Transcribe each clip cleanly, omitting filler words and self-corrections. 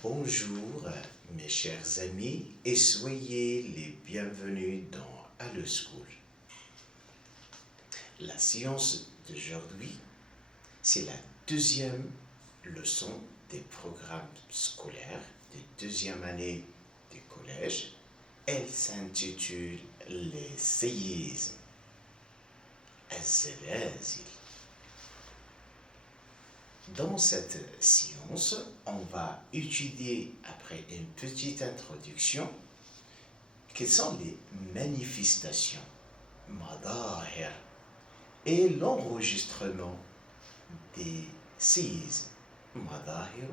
Bonjour mes chers amis et soyez les bienvenus dans Allo School. La science d'aujourd'hui, c'est la deuxième leçon des programmes scolaires de deuxième année du collège. Elle s'intitule Les séismes. الزلازل. Dans cette science, on va étudier, après une petite introduction, quelles sont les manifestations, madahir, et l'enregistrement des séismes, madahir,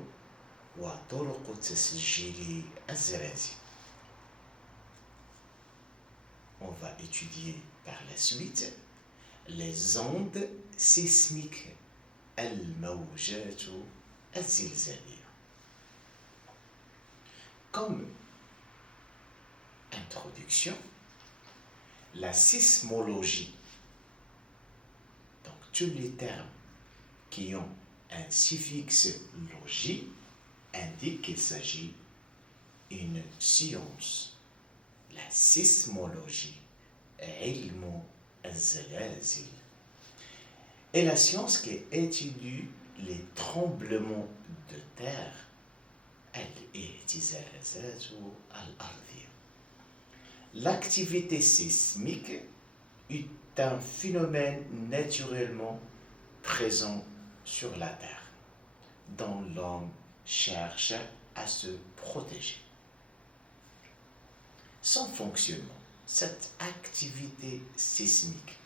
wa turuq tasjili az-zalazil. On va étudier par la suite les ondes sismiques. الموجات الزلزالية. Comme introduction, la sismologie, donc tous les termes qui ont un suffixe logique indiquent qu'il s'agit d'une science. La sismologie, علم الزلازل, est la science qui étudie les tremblements de terre, l'activité sismique est un phénomène naturellement présent sur la terre, dont l'homme cherche à se protéger. Son fonctionnement, cette activité sismique,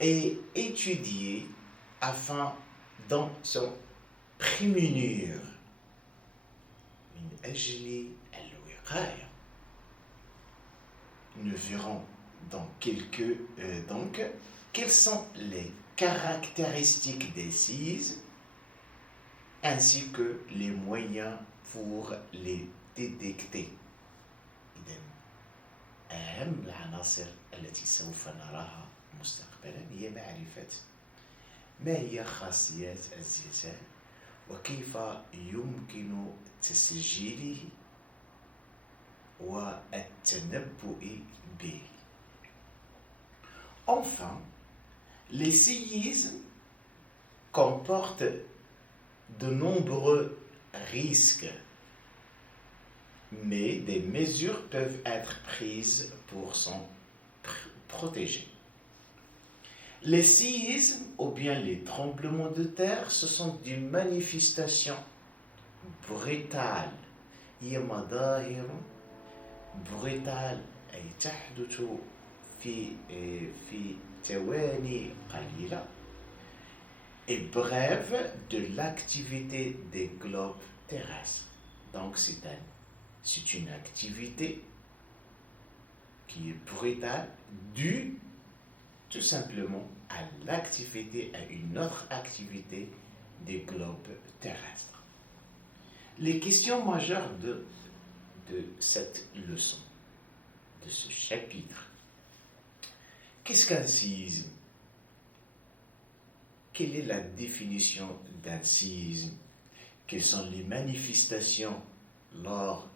est étudié afin d'en s'en prémunir. Nous verrons dans donc quelles sont les caractéristiques des séismes ainsi que les moyens pour les détecter. أهم العناصر التي سوف نراها مستقبلا هي معرفة ما هي خاصيات الزلزال وكيف يمكن تسجيله والتنبؤ به. Enfin, les séismes comportent de nombreux risques, mais des mesures peuvent être prises pour s'en protéger. Les séismes ou bien les tremblements de terre, ce sont des manifestations brutales. هي مظاهر brutale أي تحدث في ثواني قليلة et brève de l'activité des globes terrestres. Donc c'est une activité qui est brutale due tout simplement à l'activité, à une autre activité des globes terrestres. Les questions majeures de cette leçon, de ce chapitre. Qu'est-ce qu'un séisme? Quelle est la définition d'un séisme? Quelles sont les manifestations lors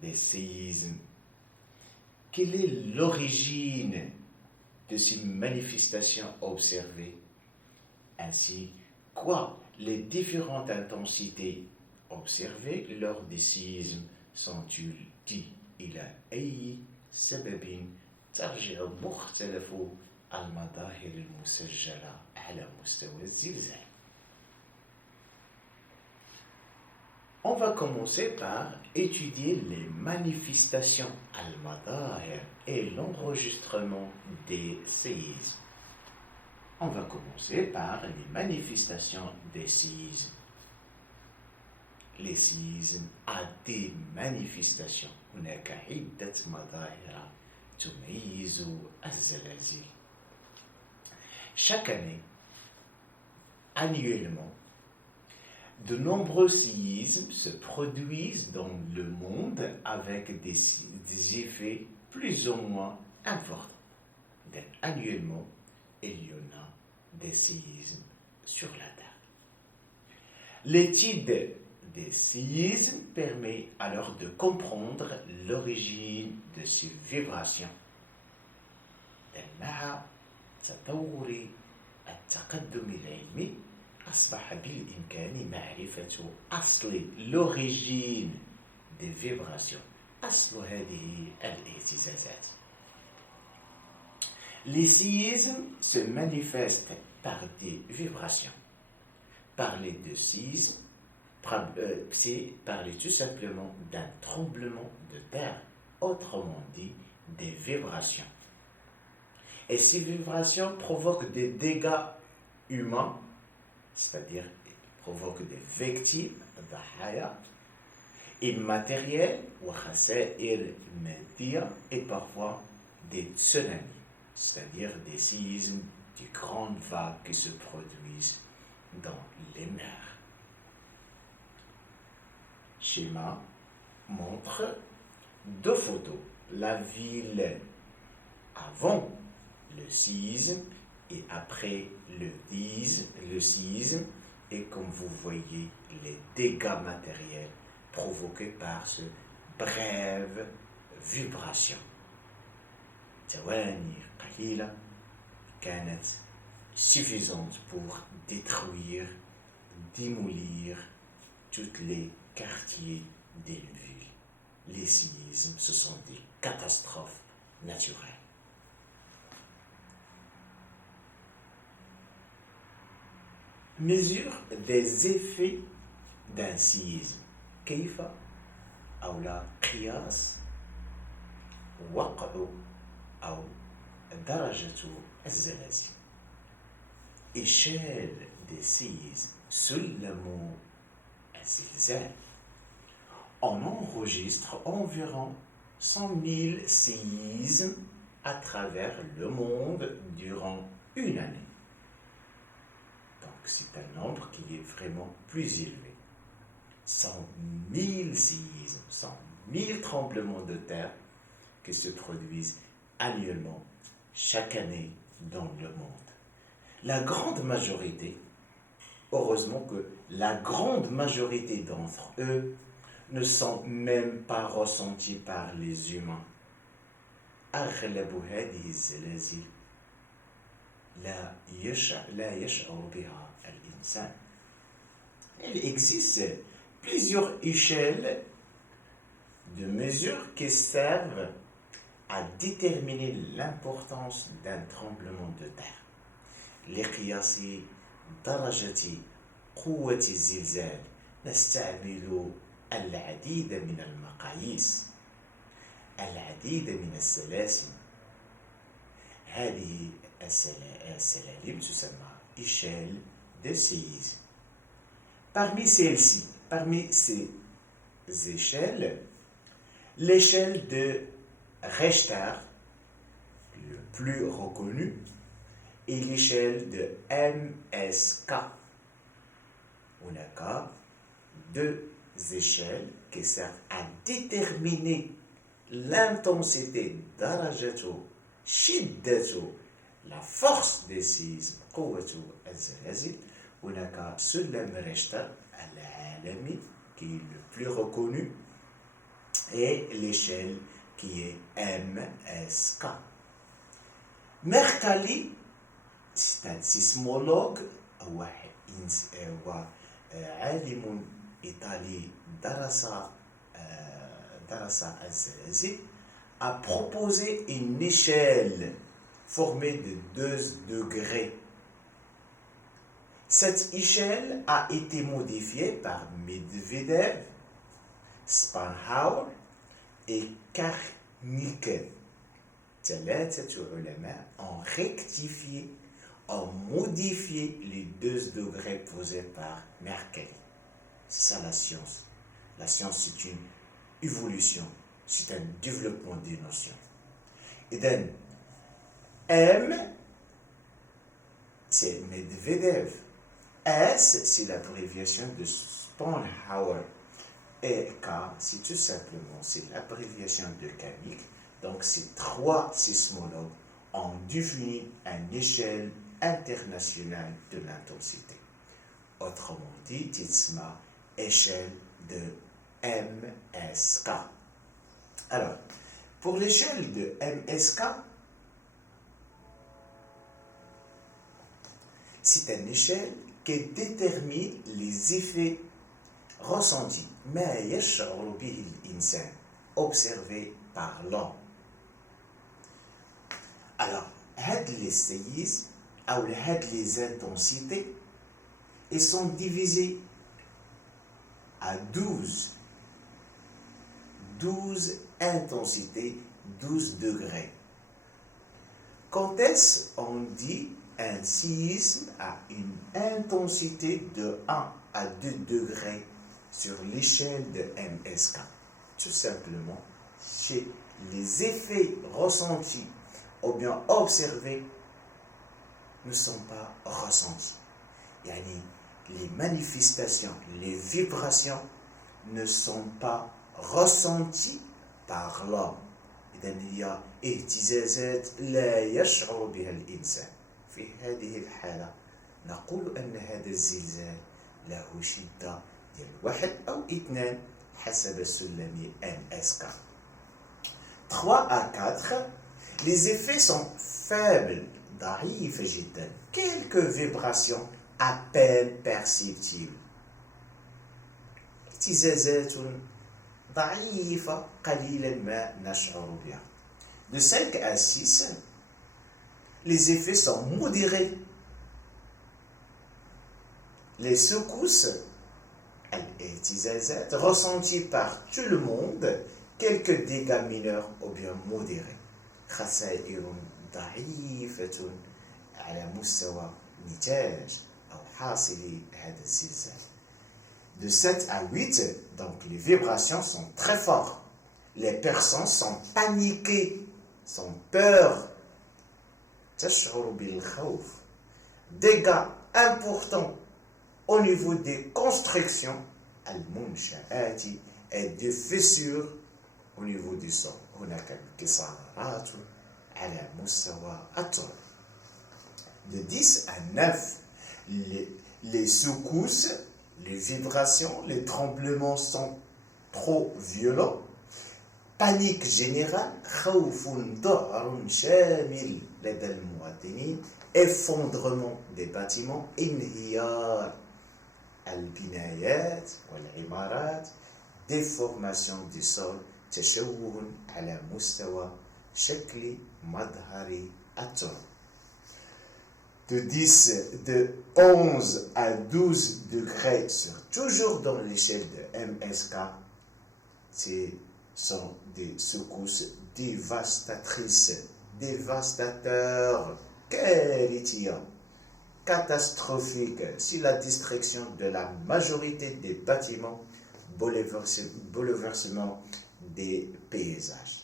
des séismes? Quelle est l'origine de ces manifestations observées? Ainsi, quoi les différentes intensités observées lors des séismes sont dues إلى أي سبب ترجع مختلف المظاهر المسجلة على مستوى الزلزال. On va commencer par étudier les manifestations al-madahir et l'enregistrement des séismes. On va commencer par les manifestations des séismes. Les séismes ont des manifestations. هناك عدة مظاهر تميز الزلازل. Chaque année, annuellement, de nombreux séismes se produisent dans le monde avec des effets plus ou moins importants. Donc, annuellement, il y en a des séismes sur la Terre. L'étude des séismes permet alors de comprendre l'origine de ces vibrations. مع تطور التقدم العلمي أصبح بالإمكان معرفة أصل l'origine des vibrations أصل هذه الاهتزازات. Les séismes se manifestent par des vibrations. Parler de séisme, c'est parler tout simplement d'un tremblement de terre, autrement dit des vibrations. Et ces vibrations provoquent des dégâts humains, c'est-à-dire provoquent des victimes, immatérielles, et parfois des tsunamis, c'est-à-dire des séismes, des grandes vagues qui se produisent dans les mers. Schéma montre deux photos. La ville avant le séisme et après le séisme, et comme vous voyez les dégâts matériels provoqués par ce brève vibration. ثواني قليلة كانت suffisante pour détruire, démolir tous les quartiers d'une ville. Les séismes, ce sont des catastrophes naturelles. Mesure des effets d'un séisme. كيف أو لا قياس وقع أو درجة الزلازل. Échelle des séismes. سلم الزلزال. On enregistre environ 100 000 séismes à travers le monde durant une année. Donc c'est un nombre qui est vraiment plus élevé. 100 000 séismes, 100 000 tremblements de terre qui se produisent annuellement, chaque année dans le monde. La grande majorité, heureusement que la grande majorité d'entre eux ne sont même pas ressentis par les humains. أغلب هذه الزلازل لا يشعر بها الإنسان. Il existe plusieurs échelles de mesures qui servent à déterminer l'importance d'un tremblement de terre. لقياس درجة قوة الزلزال نستعمل العديد من المقاييس، العديد من السلاسل. هذه السلالم تسمى échelle de séisme. Parmi celles-ci, parmi ces échelles, l'échelle de Richter, le plus reconnu, et l'échelle de MSK. On a deux échelles qui servent à déterminer l'intensité درجة شدة la force des séismes قوة الزلازل. هناك سلم ريشتر العالمي qui est le plus reconnu et l'échelle qui est MSK. Mercalli, c'est un sismologue هو عالم إيطالي درس الزلازل, a proposé une échelle formée de 2 degrés. Cette échelle a été modifiée par Medvedev, Spanhauer et Karnicke. ثلاثة علماء ont rectifié, ont modifié les 2 degrés posés par Mercalli. C'est ça la science. La science, c'est une évolution, c'est un développement des notions. Et donc, M, c'est Medvedev. S, c'est l'abréviation de Spanhauer. Et K, c'est tout simplement, c'est l'abréviation de Karnicke. Donc, ces 3 sismologues ont défini une échelle internationale de l'intensité. Autrement dit, تسمى échelle de MSK. Alors, pour l'échelle de MSK, c'est une échelle qui détermine les effets ressentis, ما يشعر به الإنسان, observé par l'homme. Alors, les séismes, ou les intensités, ils sont divisés à 12 intensités, 12 degrés. Quand est-ce qu'on dit un séisme a une intensité de 1 à 2 degrés sur l'échelle de MSK? Tout simplement, chez les effets ressentis ou bien observés ne sont pas ressentis. Yani, les manifestations, les vibrations ne sont pas ressenties par l'homme. إذن هي اهتزازات لا يشعر بها الإنسان. في هذه الحالة نقول أن هذا الزلزال له شدة ديال 1 أو 2 حسب سلم MSK. 3 à 4, les effets sont faibles, ضعيفة جدا, quelques vibrations à peine perceptibles. اهتزازات ضعيفة قليلا ما نشعر بها. De 5 à 6, les effets sont modérés. Les secousses, الاهتزازات, ressenties par tout le monde, quelques dégâts mineurs ou bien modérés. خسائر ضعيفة على مستوى نتاج أو حاصل هذا الزلزال. De 7 à 8, donc les vibrations sont très fortes. Les personnes sont paniquées, sont peur. تشعر بالخوف. Dégâts importants au niveau des constructions, المنشآت, et des fissures au niveau du sol. هناك انكسارات على مستوى الطرق. De 10 à 9, les secousses, les vibrations, les tremblements sont trop violents. Panique générale, خوف ذعر شامل لدى المواطنين, effondrement des bâtiments, انهيار البنايات والعمارات, déformation du sol, تشوه على مستوى شكل مظهر الطرق. De 11 à 12 degrés, toujours dans l'échelle de MSK, ce sont des secousses dévastatrices, dévastateurs, كارثية, catastrophiques, sur la destruction de la majorité des bâtiments, bouleversement des paysages.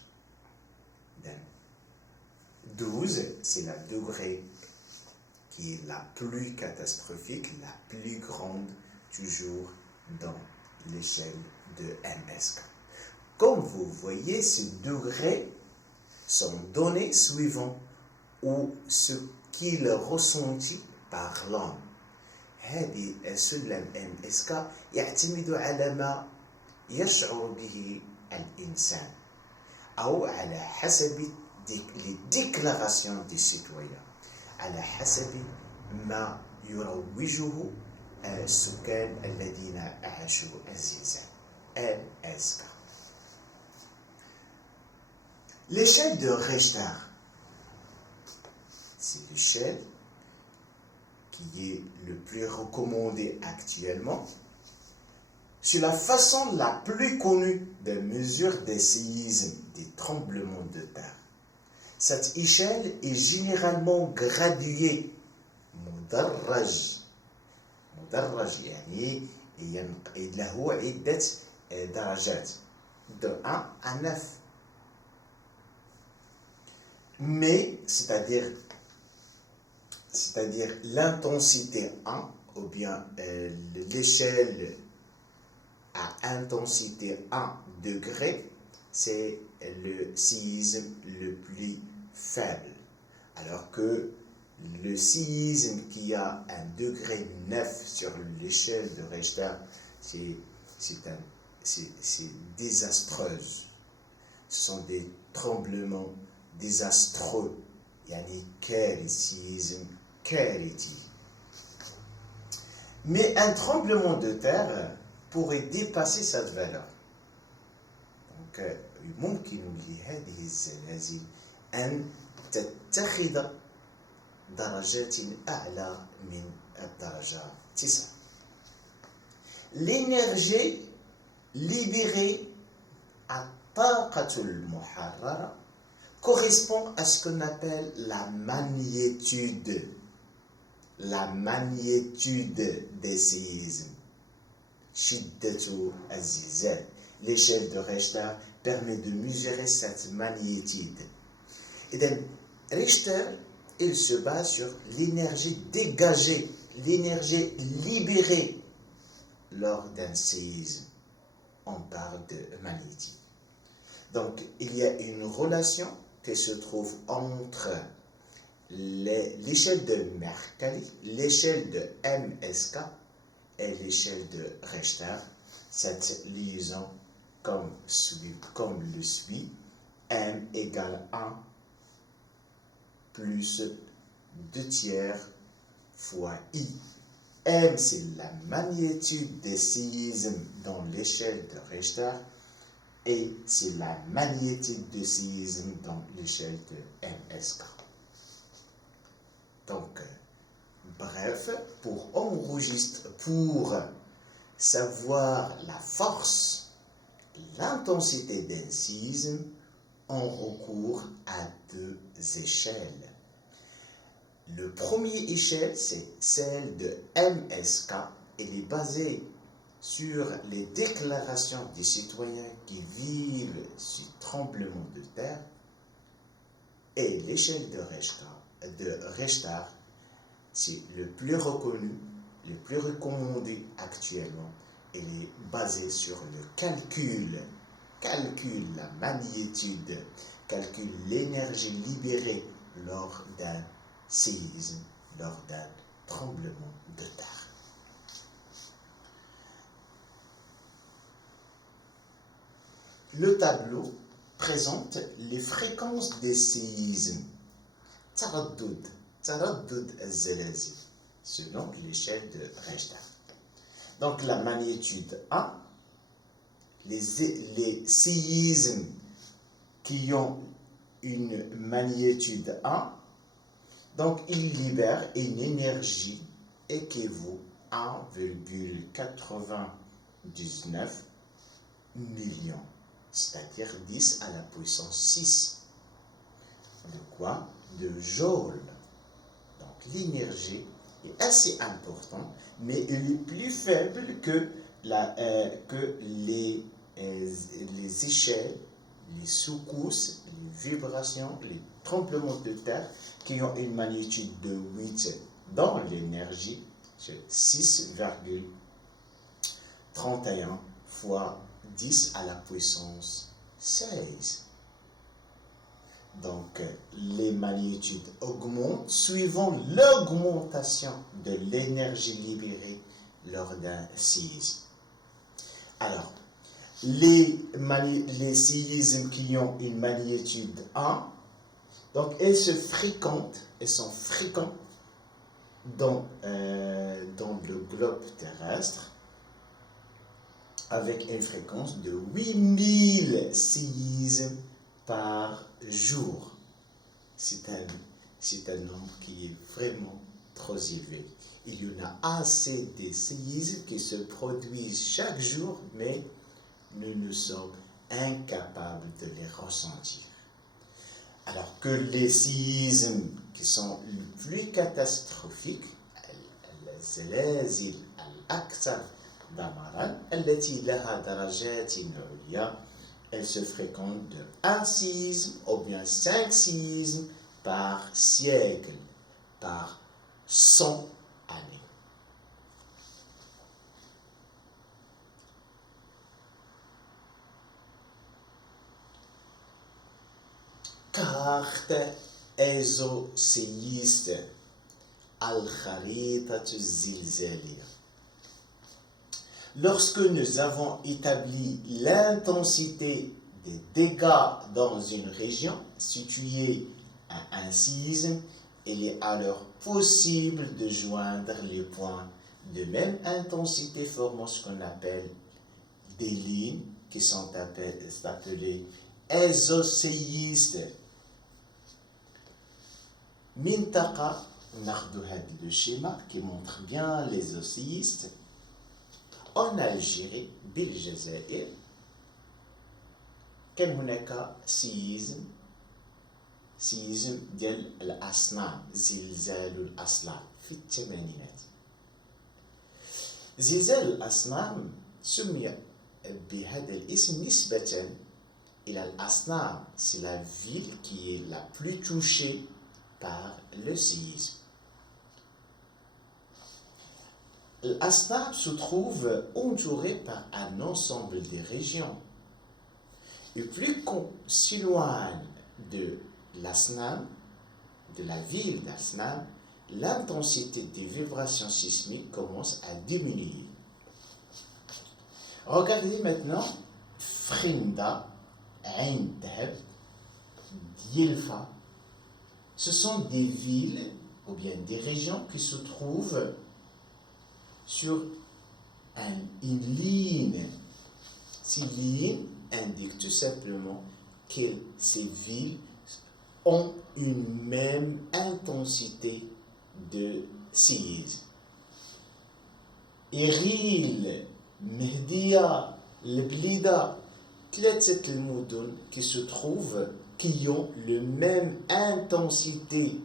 12, c'est la degré qui est la plus catastrophique, la plus grande, toujours dans l'échelle de MSK. Comme vous voyez, ces degrés sont donnés suivant ou ce qu'il ressentit par l'homme. هذه السلم MSK يعتمد على ما يشعر به الإنسان أو على حسب les déclarations des citoyens, على حسب ما يروجه السكان الذين عاشوا الزلزال. MSK. L'échelle de Richter, c'est l'échelle qui est le plus recommandée actuellement. C'est la façon la plus connue de mesure des séismes, des tremblements de terre. Cette échelle est généralement graduée. مدرج يعني له عدة درجات de 1 à 9. Mais, c'est-à-dire l'intensité 1, ou bien l'échelle à intensité 1 degré, c'est le séisme le plus faible. Alors que le séisme qui a un degré 9 sur l'échelle de Richter, c'est désastreuse. Ce sont des tremblements désastreux. Yani كارثيزم كارثي. Mais un tremblement de terre pourrait dépasser cette valeur. Donc, ممكن لهذه الزلازل أن تتخذ درجات أعلى من الدرجة 9. L'énergie libérée à الطاقة المحررة correspond à ce qu'on appelle la magnétude. La magnétude des séismes. شدة الزلزال. L'échelle de Richter permet de mesurer cette magnétude. Et donc, Richter, il se base sur l'énergie dégagée, l'énergie libérée lors d'un séisme. On parle de magnétude. Donc, il y a une relation qui se trouve entre l'échelle de Mercalli, l'échelle de MSK et l'échelle de Richter. Cette liaison comme le suit, M égale 1 plus 2 tiers fois I. M, c'est la magnitude des séismes dans l'échelle de Richter et c'est la magnitude des séismes dans l'échelle de MSK. Donc, bref, pour savoir la force, l'intensité d'un séisme, on recourt à 2 échelles. Le premier échelle, c'est celle de MSK. Elle est basée sur les déclarations des citoyens qui vivent ce tremblement de terre. Et l'échelle de Richter, c'est le plus reconnu, le plus recommandé actuellement. Elle est basée sur le calcul la magnitude, calcule l'énergie libérée lors d'un séisme, lors d'un tremblement de terre. Le tableau présente les fréquences des séismes. تردد الزلازل selon l'échelle de Richter. Donc la magnitude 1, les séismes qui ont une magnitude 1, donc ils libèrent une énergie équivaut à 1,99 millions, c'est-à-dire 10 à la puissance 6. De quoi? De joules. Donc l'énergie est assez importante, mais elle est plus faible que les échelles, les secousses, les vibrations, les tremblements de terre qui ont une magnitude de 8 dans l'énergie, c'est 6,31 fois 10 à la puissance 16. Donc, les magnitudes augmentent suivant l'augmentation de l'énergie libérée lors d'un séisme. Alors, les séismes qui ont une magnitude 1, donc elles sont fréquentes dans le globe terrestre avec une fréquence de 8000 séismes par jour. C'est un nombre qui est vraiment trop élevé. Il y en a assez de séismes qui se produisent chaque jour, mais nous sommes incapables de les ressentir. Alors que les séismes qui sont les plus catastrophiques, الزلازل الأكثر دماراً التي لها درجات عليا, elles se fréquentent de 1 séisme ou bien 5 séismes par siècle, par 100 années. Carte ésoséiste الخريطة الزلزالية. Lorsque nous avons établi l'intensité des dégâts dans une région située à un séisme, il est alors possible de joindre les points de même intensité formant ce qu'on appelle des lignes qui sont appelées exoséistes. Mintaqa, le schéma qui montre bien les exoséistes. En Algérie, بالجزائر كان هناك سيزم ديال الأصنام، زلزال الأصنام في الثمانينات. زلزال الأصنام سمي بهذا الاسم نسبة إلى الأصنام. C'est la ville qui est la plus touchée par le séisme. L'Asnam se trouve entouré par un ensemble de régions. Et plus qu'on s'éloigne de l'Asnam, de la ville d'Asnam, l'intensité des vibrations sismiques commence à diminuer. Regardez maintenant Frinda, Ain Dheb, Dielfa. Ce sont des villes ou bien des régions qui se trouvent sur une ligne. Ces lignes indiquent tout simplement que ces villes ont une même intensité de séisme. Iril, Mehdia, Leblida, ثلاثة المدن qui se trouvent, qui ont la même intensité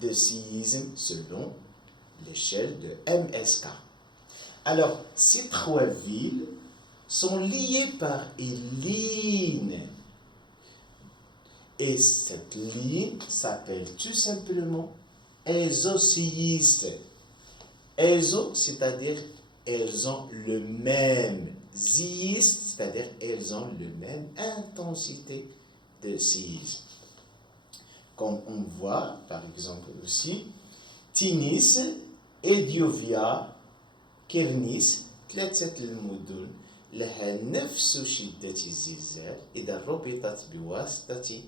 de séisme selon l'échelle de MSK. Alors, ces trois villes sont liées par une ligne. Et cette ligne s'appelle tout simplement exoséiste. Exo, c'est-à-dire elles ont le même séisme, c'est-à-dire elles ont la même intensité de séisme. Comme on voit, par exemple aussi, Tinis, إديوفيا، كيرنيس، ثلاثة المدن لها نفس شدة الزلزال إذا ربطت بواسطة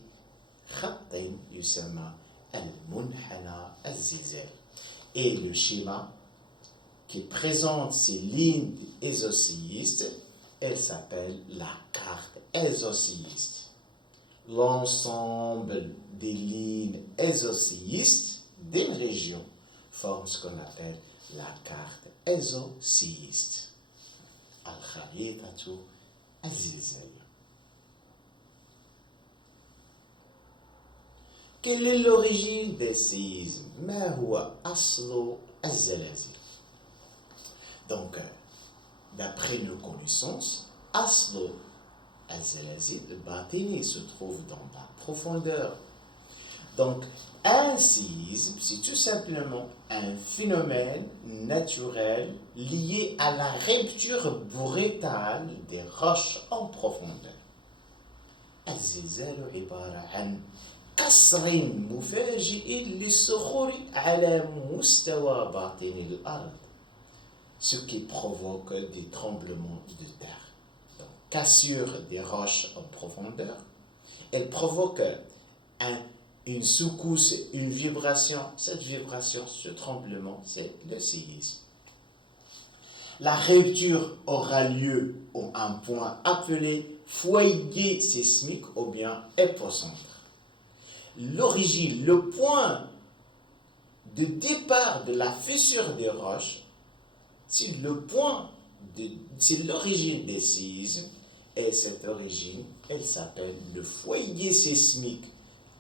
خط يسمى المنحنى الزلزال. Et le schéma qui présente ces lignes exoséistes, elle s'appelle la carte exoséiste. L'ensemble des lignes exoséistes d'une région forme ce qu'on appelle la carte exoséiste. Al-Khariطة الزلزالية. Quelle est l'origine des séismes? ما هو أصل الزلازل? Donc, d'après nos connaissances, أصل الزلازل الباطني se trouve dans la profondeur. Donc, un séisme, c'est tout simplement un phénomène naturel lié à la rupture brutale des roches en profondeur. الزلزال عبارة عن كسر مفاجئ للصخور على مستوى باطن الأرض, ce qui provoque des tremblements de terre. Donc, cassure des roches en profondeur, elle provoque une secousse, une vibration. Cette vibration, ce tremblement, c'est le séisme. La rupture aura lieu à un point appelé foyer sismique ou bien épicentre. L'origine, le point de départ de la fissure des roches, c'est l'origine des séismes, et cette origine, elle s'appelle le foyer sismique.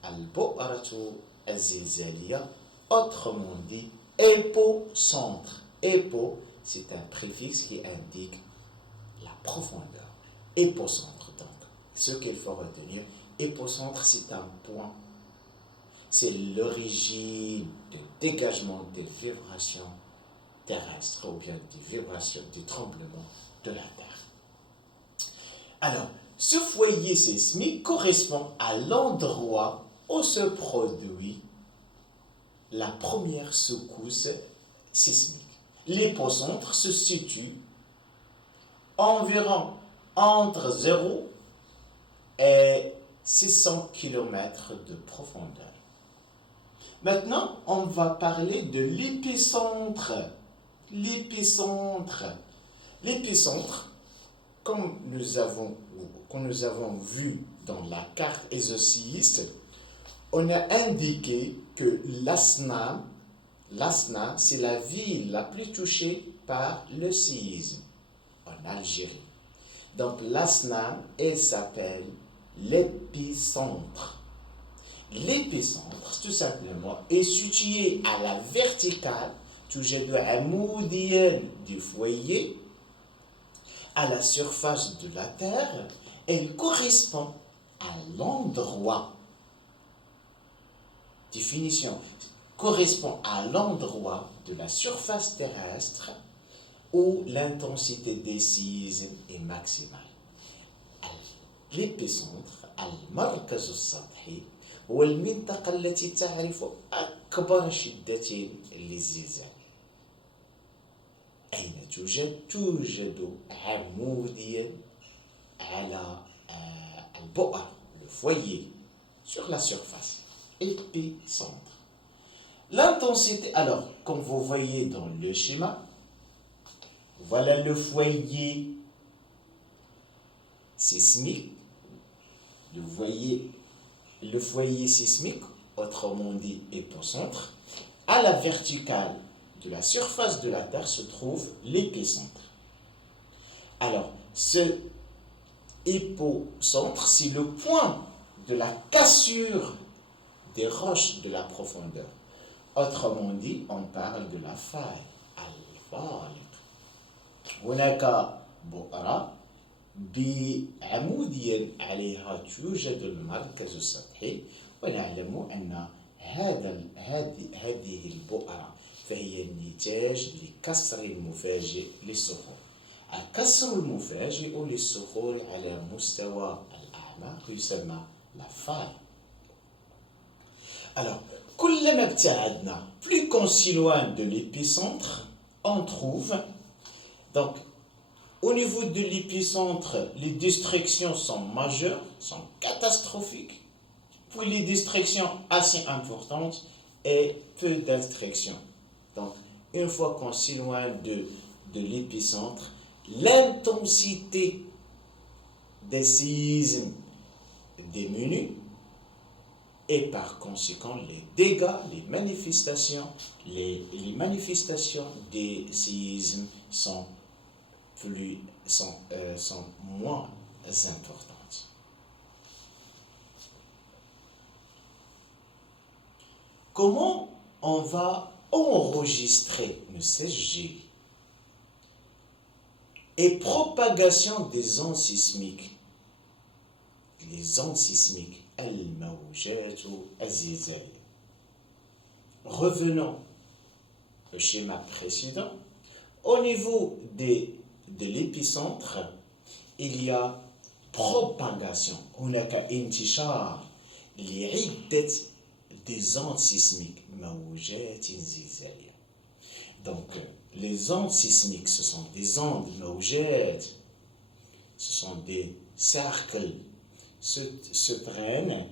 Al-Bu'ratu al-Zilzaliya, autrement dit épocentre. Épo, c'est un préfixe qui indique la profondeur. Épocentre, donc, ce qu'il faut retenir, épocentre, c'est un point. C'est l'origine du dégagement des vibrations terrestres ou bien des vibrations, des tremblements de la Terre. Alors, ce foyer sismique correspond à l'endroit où se produit la première secousse sismique. L'épicentre se situe environ entre 0 et 600 km de profondeur. Maintenant, on va parler de l'épicentre. L'épicentre. L'épicentre, comme nous avons vu dans la carte exoscéiste, on a indiqué que l'Asna, c'est la ville la plus touchée par le séisme en Algérie. Donc l'Asna, elle s'appelle l'épicentre. L'épicentre, tout simplement, est situé à la verticale, توجد عموديا du foyer, à la surface de la Terre. Elle correspond à l'endroit. Définition. Correspond à l'endroit de la surface terrestre où l'intensité des séismes est maximale. l'épicentre المركز السطحي هو المنطقة التي تعرف أكبر شدة للزلزال. أين توجد عموديا على البؤر le foyer sur la surface. Épicentre. L'intensité, alors, comme vous voyez dans le schéma, voilà le foyer sismique. Le foyer sismique, autrement dit épicentre. À la verticale de la surface de la Terre se trouve l'épicentre. Alors, ce épicentre, c'est le point de la cassure des roches de la profondeur. Autrement dit, on parle de la faille. الفالق. هناك بؤرة بعموديا عليها توجد المركز السطحي، ونعلم أن هذه البؤرة فهي النتاج لكسر المفاجئ للصخور. الكسر المفاجئ للصخور على مستوى الأعماق يسمى la faille. Alors, كلما ابتعدنا, plus qu'on s'éloigne de l'épicentre, on trouve, donc, au niveau de l'épicentre, les destructions sont majeures, sont catastrophiques, puis les destructions assez importantes et peu de destructions. Donc, une fois qu'on s'éloigne de l'épicentre, l'intensité des séismes diminue et par conséquent les dégâts, les manifestations des séismes sont moins importantes. Comment on va enregistrer le CSG et propagation des ondes sismiques? Les ondes sismiques, revenons au schéma précédent. Au niveau de l'épicentre, il y a propagation. هناك انتشار لعدة des ondes sismiques موجات زلزالية. Donc, les ondes sismiques, ce sont des ondes موجات, ce sont des cercles se traînent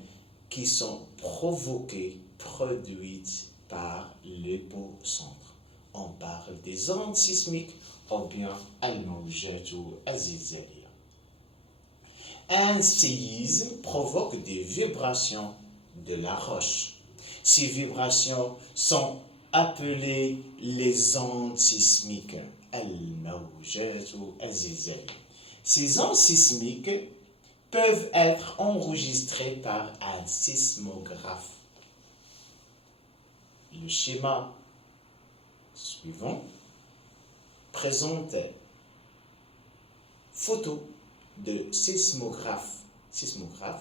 qui sont produites par l'épicentre. On parle des ondes sismiques ou bien الموجات الزلزالية. Un séisme provoque des vibrations de la roche. Ces vibrations sont appelées les ondes sismiques. الموجات الزلزالية. Ces ondes sismiques peuvent être enregistrées par un sismographe. Le schéma suivant présente photo de sismographe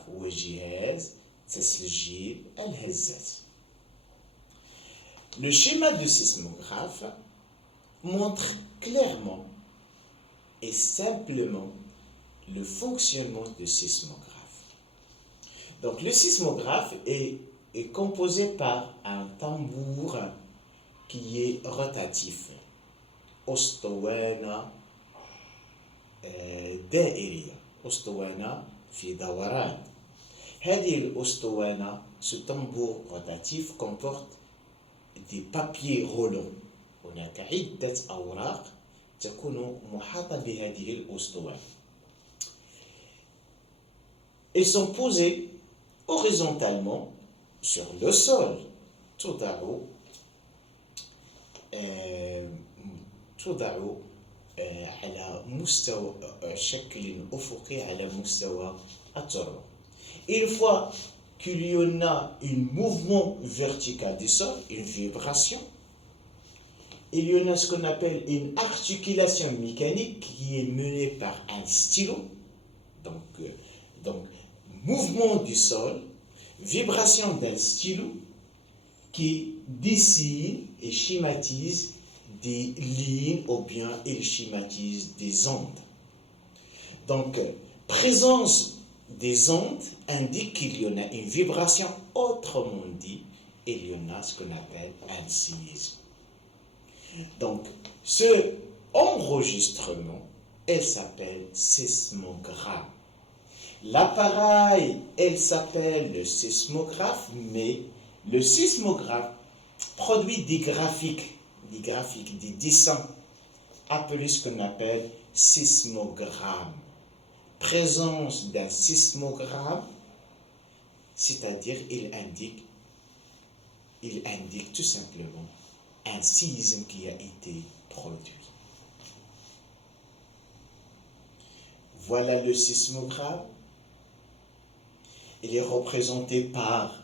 وجهاز تسجيل الهزات. Le schéma de sismographe montre clairement et simplement le fonctionnement du sismographe. Donc le sismographe est composé par un tambour qui est rotatif. أسطوانة دائرية، أسطوانة في دوران. هذه الأسطوانة ce tambour rotatif comporte des papiers roulants. هناك عدة أوراق تكون محاطة بهذه الأسطوانة. Ils sont posés horizontalement sur le sol. توضع على مستوى شكل أفقي على مستوى التربة. Une fois qu'il y en a un mouvement vertical du sol, une vibration, il y en a ce qu'on appelle une articulation mécanique qui est menée par un stylo. Donc mouvement du sol, vibration d'un stylo qui dessine et schématise des lignes ou bien il schématise des ondes. Donc, présence des ondes indique qu'il y en a une vibration, autrement dit, il y en a ce qu'on appelle un séisme. Donc, ce enregistrement, elle s'appelle sismogramme. L'appareil, elle s'appelle le sismographe, mais le sismographe produit des graphiques, des dessins, appelés ce qu'on appelle sismogramme. Présence d'un sismogramme, c'est-à-dire il indique tout simplement un séisme qui a été produit. Voilà le sismogramme. Il est représenté par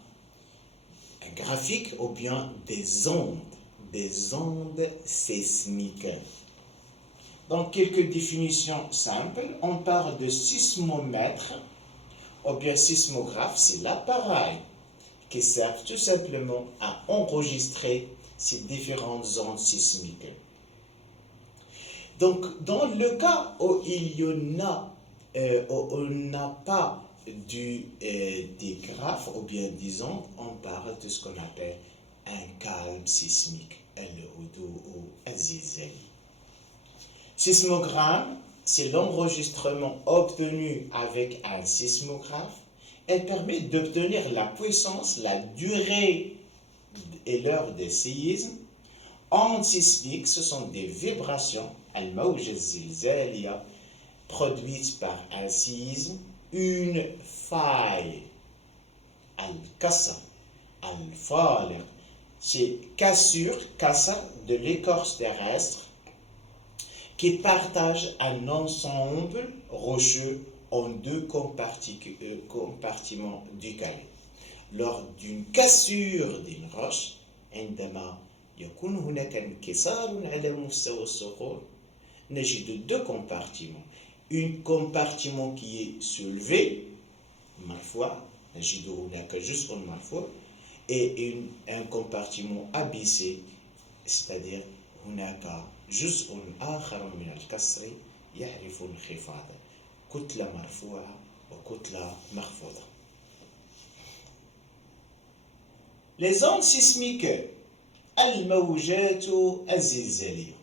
un graphique ou bien des ondes sismiques. Donc, quelques définitions simples. On parle de sismomètre ou bien sismographe, c'est l'appareil qui sert tout simplement à enregistrer ces différentes ondes sismiques. Donc, dans le cas où il y en a, où on n'a pas des graphes ou bien des ondes, on parle de ce qu'on appelle un calme sismique, al-hudu ou al-zilzali. Sismogramme, c'est l'enregistrement obtenu avec un sismographe. Elle permet d'obtenir la puissance, la durée et l'heure des séismes. Ondes sismiques, ce sont des vibrations, al-mawja zilzaliya, produites par un séisme, une faille, al-kasr, al-faliq, c'est cassure, kasr de l'écorce terrestre qui partage un ensemble rocheux en deux compartiments décalés. Lors d'une cassure d'une roche, عندما يكون هناك انكسار على مستوى الصخور نجد deux compartiments. Un compartiment qui est soulevé, مرفوع, نجد هناك جزء مرفوع, et un compartiment abaissé, c'est-à-dire هناك جزء آخر من الكسر يعرف انخفاض، كتلة مرفوعة وكتلة مخفوضة. Les ondes sismiques, الموجات الزلزالية.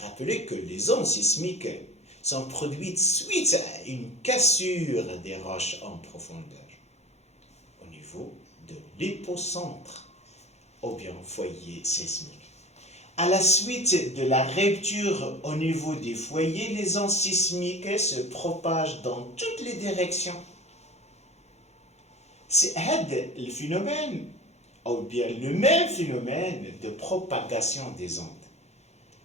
Rappelez que les ondes sismiques sont produites suite à une cassure des roches en profondeur au niveau de l'épicentre ou bien foyer sismique. À la suite de la rupture au niveau des foyers, les ondes sismiques se propagent dans toutes les directions. C'est le phénomène, ou bien le même phénomène de propagation des ondes.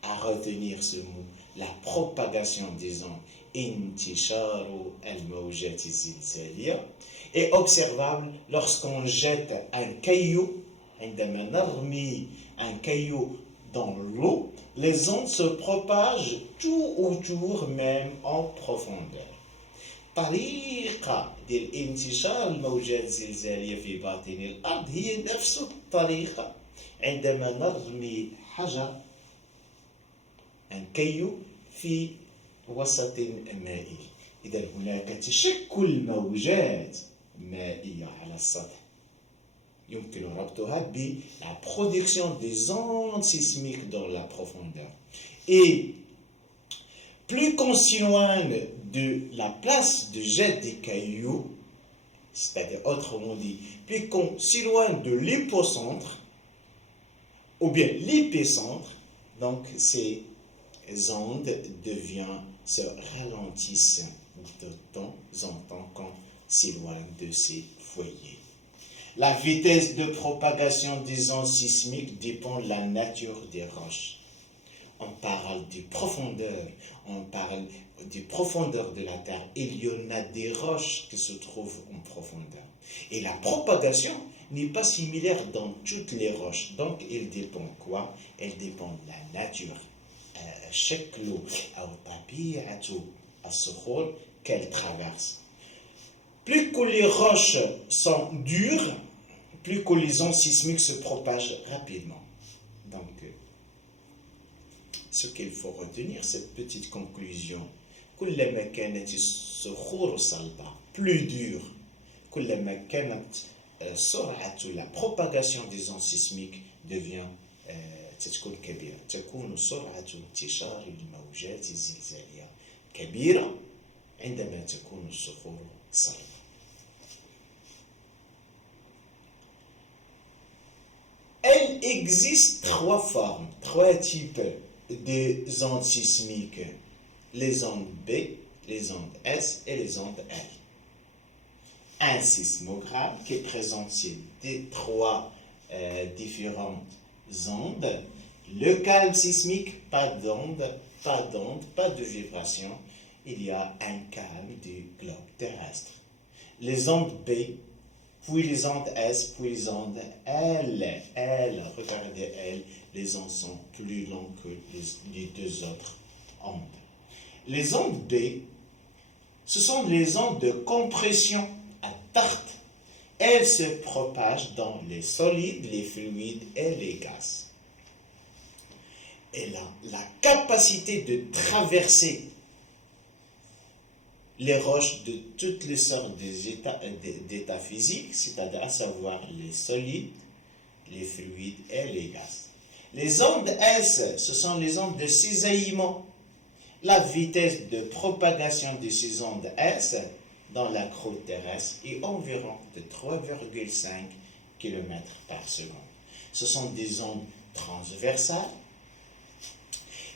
À retenir ce mot, la propagation des ondes, intisharu al-mawjat az-zilzaliya, est observable lorsqu'on jette un caillou, عندما نرمي un caillou dans l'eau, les ondes se propagent tout autour, même en profondeur. طريقة ديال انتشار الموجات الزلزالية في باطن الأرض هي نفس الطريقة عندما نرمي حجر un caillou في وسط مائي. إذا هناك تشكل موجات مائية على السطح يمكن ربطها ب la production des ondes sismiques dans la profondeur. Et Plus qu'on s'éloigne de la place de jet des cailloux, c'est-à-dire autrement dit, plus qu'on s'éloigne de l'hypocentre, ou bien l'épicentre, donc ces ondes se ralentissent de temps en temps quand s'éloigne de ces foyers. La vitesse de propagation des ondes sismiques dépend de la nature des roches. On parle des profondeurs de la Terre. Il y en a des roches qui se trouvent en profondeur. Et la propagation n'est pas similaire dans toutes les roches. Donc, elle dépend quoi? Elle dépend de la nature. شكل أو طبيعة الصخور qu'elle traverse. Plus que les roches sont dures, plus que les ondes sismiques se propagent rapidement. Donc, ce qu'il faut retenir, cette petite conclusion, كلما كانت الصخور صلبة, plus dure, كلما كانت سرعة la propagation des ondes sismiques devient تكون كبيرة. تكون سرعة انتشار الموجات الزلزالية كبيرة عندما تكون الصخور صلبة. Il existe trois formes, trois types de ondes sismiques. Les ondes B, les ondes S et les ondes L. Un sismogramme qui présente ces trois différentes ondes. Le calme sismique, pas d'onde, pas de vibration. Il y a un calme du globe terrestre. Les ondes B, puis les ondes S, puis les ondes L. Regardez L, les ondes sont plus longues que les deux autres ondes. Les ondes B, ce sont les ondes de compression à tarte. Elles se propagent dans les solides, les fluides et les gaz. Elle a la capacité de traverser les roches de toutes les sortes d'états physiques, c'est-à-dire à savoir les solides, les fluides et les gaz. Les ondes S, ce sont les ondes de cisaillement. La vitesse de propagation de ces ondes S dans la croûte terrestre est environ de 3,5 km par seconde. Ce sont des ondes transversales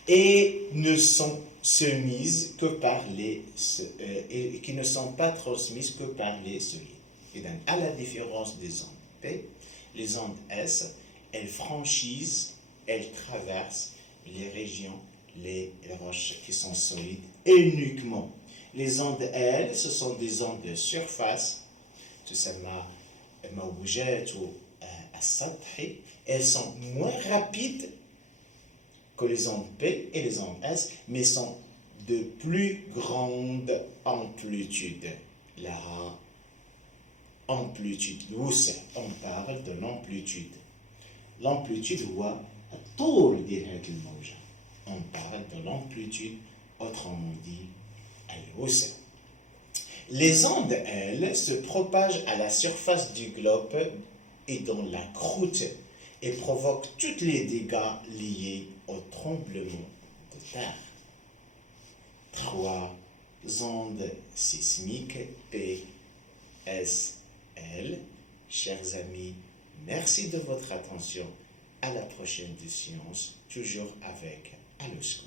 et ne sont semises que par et qui ne sont pas transmises que par les solides. Et donc, à la différence des ondes P, les ondes S, elles franchissent, elles traversent les régions, les roches qui sont solides et uniquement. Les ondes L, ce sont des ondes de surface, تسمى موجات السطح. Elles sont moins rapides que les ondes P et les ondes S, mais sont de plus grande amplitude. La amplitude, on parle de l'amplitude. L'amplitude هو الطول ديال هذه الموجة. On parle de l'amplitude, autrement dit, الوسع. Les ondes, elles, se propagent à la surface du globe et dans la croûte et provoquent tous les dégâts liés au tremblement de terre. Trois ondes sismiques P, S, L. Chers amis, merci de votre attention. À la prochaine de Science, toujours avec Alosco.